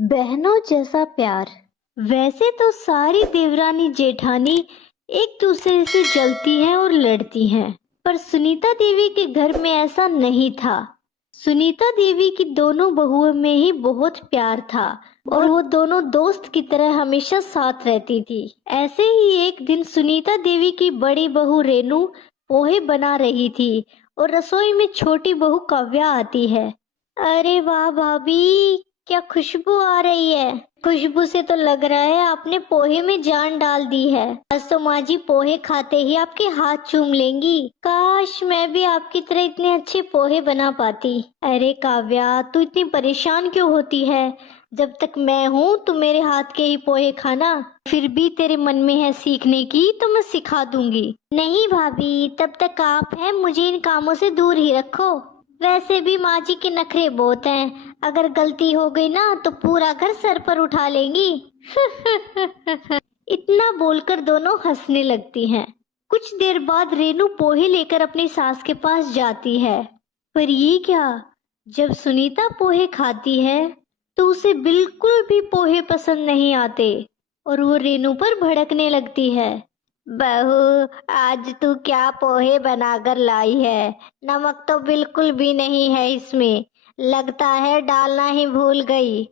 बहनों जैसा प्यार। वैसे तो सारी देवरानी जेठानी एक दूसरे से जलती हैं और लड़ती हैं, पर सुनीता देवी के घर में ऐसा नहीं था। सुनीता देवी की दोनों बहुओं में ही बहुत प्यार था और वो दोनों दोस्त की तरह हमेशा साथ रहती थी। ऐसे ही एक दिन सुनीता देवी की बड़ी बहू रेनू पोहे बना रही थी और रसोई में छोटी बहू काव्या आती है। अरे वाह भाभी, क्या खुशबू आ रही है। खुशबू से तो लग रहा है आपने पोहे में जान डाल दी है। आज तो माँ जी पोहे खाते ही आपके हाथ चूम लेंगी। काश मैं भी आपकी तरह इतने अच्छे पोहे बना पाती। अरे काव्या, तू इतनी परेशान क्यों होती है? जब तक मैं हूँ तो मेरे हाथ के ही पोहे खाना। फिर भी तेरे मन में है सीखने की तो मैं सिखा दूंगी। नहीं भाभी, तब तक आप हैं, मुझे इन कामों से दूर ही रखो। वैसे भी माँ जी के नखरे बहुत हैं, अगर गलती हो गई ना तो पूरा घर सर पर उठा लेंगी। इतना बोलकर दोनों हंसने लगती हैं। कुछ देर बाद रेनू पोहे लेकर अपनी सास के पास जाती है। पर ये क्या, जब सुनीता पोहे खाती है तो उसे बिल्कुल भी पोहे पसंद नहीं आते और वो रेनू पर भड़कने लगती है। बहू, आज तू क्या पोहे बनाकर लाई है? नमक तो बिल्कुल भी नहीं है इसमें, लगता है डालना ही भूल गई।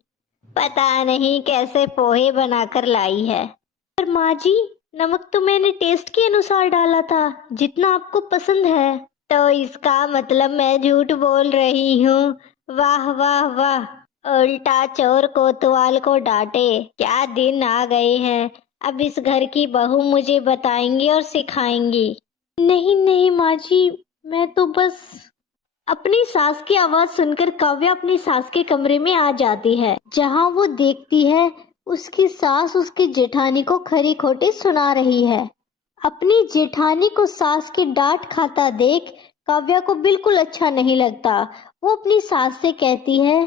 पता नहीं कैसे पोहे बनाकर लाई है। पर माँ जी, नमक तो मैंने टेस्ट के अनुसार डाला था, जितना आपको पसंद है। तो इसका मतलब मैं झूठ बोल रही हूँ? वाह वाह वाह, उल्टा चोर कोतवाल को डांटे। क्या दिन आ गए हैं। अब इस घर की बहू मुझे बताएंगी और सिखाएंगी। नहीं नहीं माँ जी, मैं तो बस। अपनी सास की आवाज सुनकर काव्या अपनी सास के कमरे में आ जाती है, जहाँ वो देखती है उसकी सास उसकी जेठानी को खरी खोटी सुना रही है। अपनी जेठानी को सास की डांट खाता देख काव्या को बिल्कुल अच्छा नहीं लगता। वो अपनी सास से कहती है,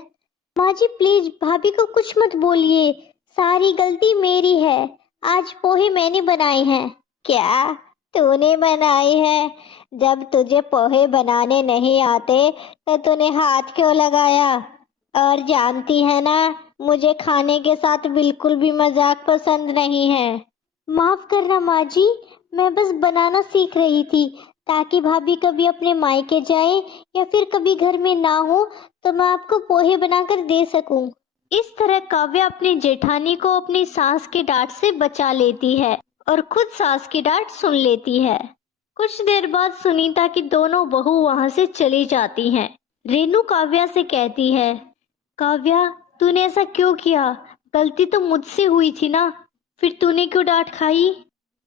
माँ जी प्लीज भाभी को कुछ मत बोलिए, सारी गलती मेरी है। आज पोहे मैंने बनाए हैं। क्या तूने बनाए हैं? जब तुझे पोहे बनाने नहीं आते तो तूने हाथ क्यों लगाया? और जानती है ना, मुझे खाने के साथ बिल्कुल भी मजाक पसंद नहीं है। माफ करना माँ जी, मैं बस बनाना सीख रही थी, ताकि भाभी कभी अपने मायके जाए या फिर कभी घर में ना हो तो मैं आपको पोहे बनाकर दे सकूं। इस तरह काव्या अपनी जेठानी को अपनी सास की डांट से बचा लेती है और खुद सास की डांट सुन लेती है। कुछ देर बाद सुनीता की दोनों बहू वहां से चली जाती हैं। रेनू काव्या से कहती है, काव्या तूने ऐसा क्यों किया? गलती तो मुझसे हुई थी ना, फिर तूने क्यों डांट खाई?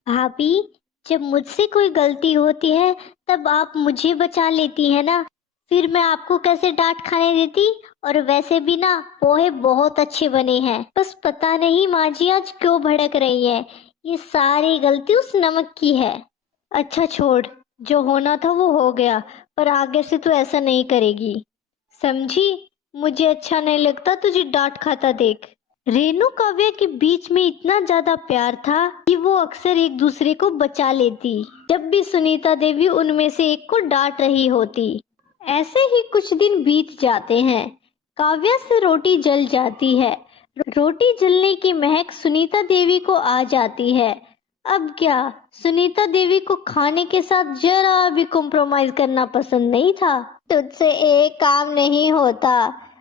भाभी, जब मुझसे कोई गलती होती है तब आप मुझे बचा लेती है ना, फिर मैं आपको कैसे डांट खाने देती। और वैसे भी ना, पोहे बहुत अच्छे बने हैं। बस पता नहीं माँ जी आज क्यों भड़क रही है, ये सारी गलती उस नमक की है। अच्छा छोड़, जो होना था वो हो गया, पर आगे से तू ऐसा नहीं करेगी, समझी? मुझे अच्छा नहीं लगता तुझे डांट खाता देख। रेनू काव्या के बीच में इतना ज्यादा प्यार था कि वो अक्सर एक दूसरे को बचा लेती, जब भी सुनीता देवी उनमें से एक को डांट रही होती। ऐसे ही कुछ दिन बीत जाते हैं। काव्या से रोटी जल जाती है। रोटी जलने की महक सुनीता देवी को आ जाती है। अब क्या, सुनीता देवी को खाने के साथ जरा भी कॉम्प्रोमाइज करना पसंद नहीं था। तुझसे एक काम नहीं होता,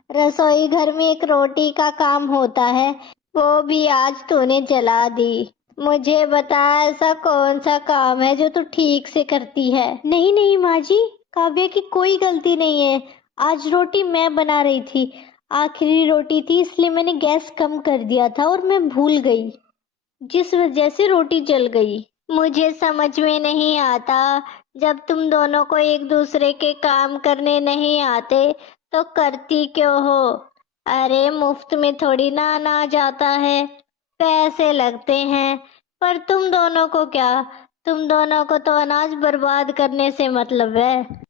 रसोई घर में एक रोटी का काम होता है, वो भी आज तूने जला दी। मुझे बता, ऐसा कौन सा काम है जो तू ठीक से करती है? नहीं नहीं माँ जी, काव्या की कोई गलती नहीं है। आज रोटी मैं बना रही थी, आखिरी रोटी थी इसलिए मैंने गैस कम कर दिया था और मैं भूल गई, जिस वजह से रोटी जल गई। मुझे समझ में नहीं आता, जब तुम दोनों को एक दूसरे के काम करने नहीं आते तो करती क्यों हो? अरे मुफ्त में थोड़ी ना अनाज जाता है, पैसे लगते हैं। पर तुम दोनों को क्या, तुम दोनों को तो अनाज बर्बाद करने से मतलब है।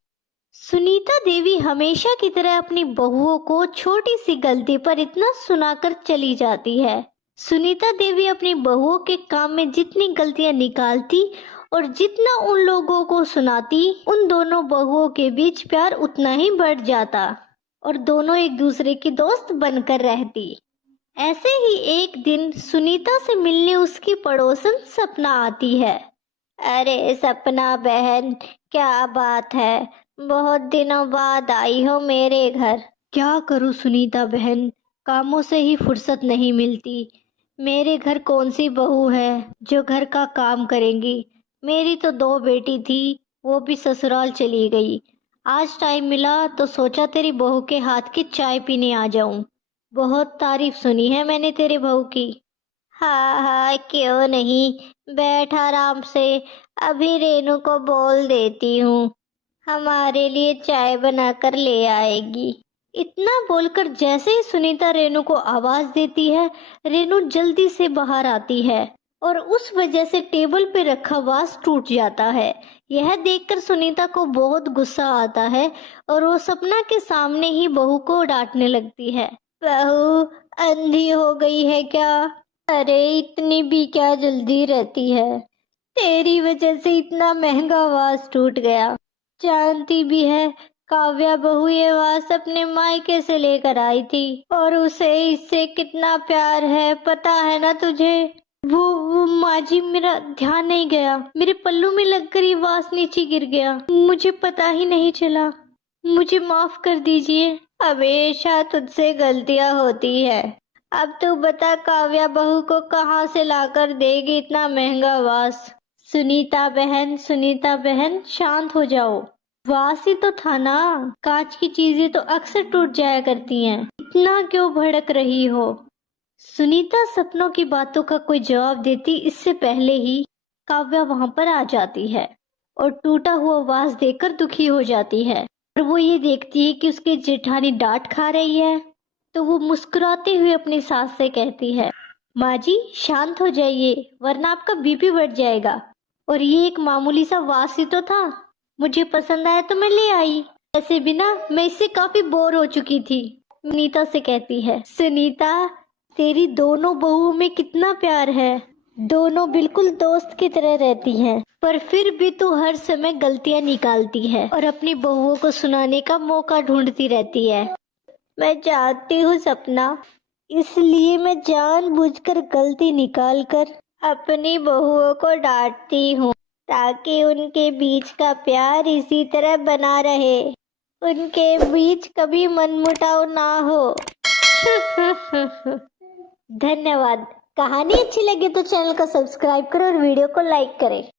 सुनीता देवी हमेशा की तरह अपनी बहुओं को छोटी सी गलती पर इतना सुनाकर चली जाती है। सुनीता देवी अपनी बहुओं के काम में जितनी गलतियां निकालती और जितना उन लोगों को सुनाती, उन दोनों बहुओं के बीच प्यार उतना ही बढ़ जाता और दोनों एक दूसरे की दोस्त बनकर रहती। ऐसे ही एक दिन सुनीता से मिलने उसकी पड़ोसन सपना आती है। अरे सपना बहन, क्या बात है, बहुत दिनों बाद आई हो मेरे घर। क्या करूं सुनीता बहन, कामों से ही फुर्सत नहीं मिलती। मेरे घर कौन सी बहू है जो घर का काम करेंगी। मेरी तो 2 बेटी थी, वो भी ससुराल चली गई। आज टाइम मिला तो सोचा तेरी बहू के हाथ की चाय पीने आ जाऊं। बहुत तारीफ सुनी है मैंने तेरे बहू की। हाँ हाँ, क्यों नहीं, बैठ आराम से, अभी रेनू को बोल देती हूँ, हमारे लिए चाय बनाकर ले आएगी। इतना बोलकर जैसे ही सुनीता रेनू को आवाज देती है, रेनू जल्दी से बाहर आती है और उस वजह से टेबल पे रखा वास टूट जाता है। यह देखकर सुनीता को बहुत गुस्सा आता है और वो सपना के सामने ही बहू को डांटने लगती है। बहू, अंधी हो गई है क्या? अरे इतनी भी क्या जल्दी रहती है, तेरी वजह से इतना महंगा वास टूट गया। जानती भी है, काव्या बहू ये वास अपने मायके से लेकर आई थी और उसे इससे कितना प्यार है, पता है ना तुझे। वो माँ जी, मेरा ध्यान नहीं गया, मेरे पल्लू में लगकर ये वास नीचे गिर गया, मुझे पता ही नहीं चला, मुझे माफ कर दीजिए। हमेशा तुझसे गलतियां होती है। अब तू बता, काव्या बहू को कहाँ से लाकर देगी इतना महंगा वास। सुनीता बहन शांत हो जाओ, वास ही तो था ना, कांच की चीजें तो अक्सर टूट जाया करती हैं, इतना क्यों भड़क रही हो। सुनीता सपनों की बातों का कोई जवाब देती इससे पहले ही काव्या वहां पर आ जाती है और टूटा हुआ वास देखकर दुखी हो जाती है। और वो ये देखती है कि उसकी जेठानी डांट खा रही है, तो वो मुस्कुराते हुए अपनी सास से कहती है, माँ जी शांत हो जाइए, वरना आपका बीपी बढ़ जाएगा। और ये एक मामूली सा वास ही तो था, मुझे पसंद आया तो मैं ले आई, ऐसे भी ना मैं इससे काफी बोर हो चुकी थी। सुनीता से कहती है, सुनीता तेरी दोनों बहुओं में कितना प्यार है, दोनों बिल्कुल दोस्त की तरह रहती हैं, पर फिर भी तू हर समय गलतियां निकालती है और अपनी बहुओं को सुनाने का मौका ढूंढती रहती है। मैं चाहती हूँ सपना, इसलिए मैं जानबूझकर गलती निकालकर अपनी बहुओं को डांटती हूँ, ताकि उनके बीच का प्यार इसी तरह बना रहे, उनके बीच कभी मनमुटाव ना हो। धन्यवाद। कहानी अच्छी लगे तो चैनल को सब्सक्राइब करो और वीडियो को लाइक करें।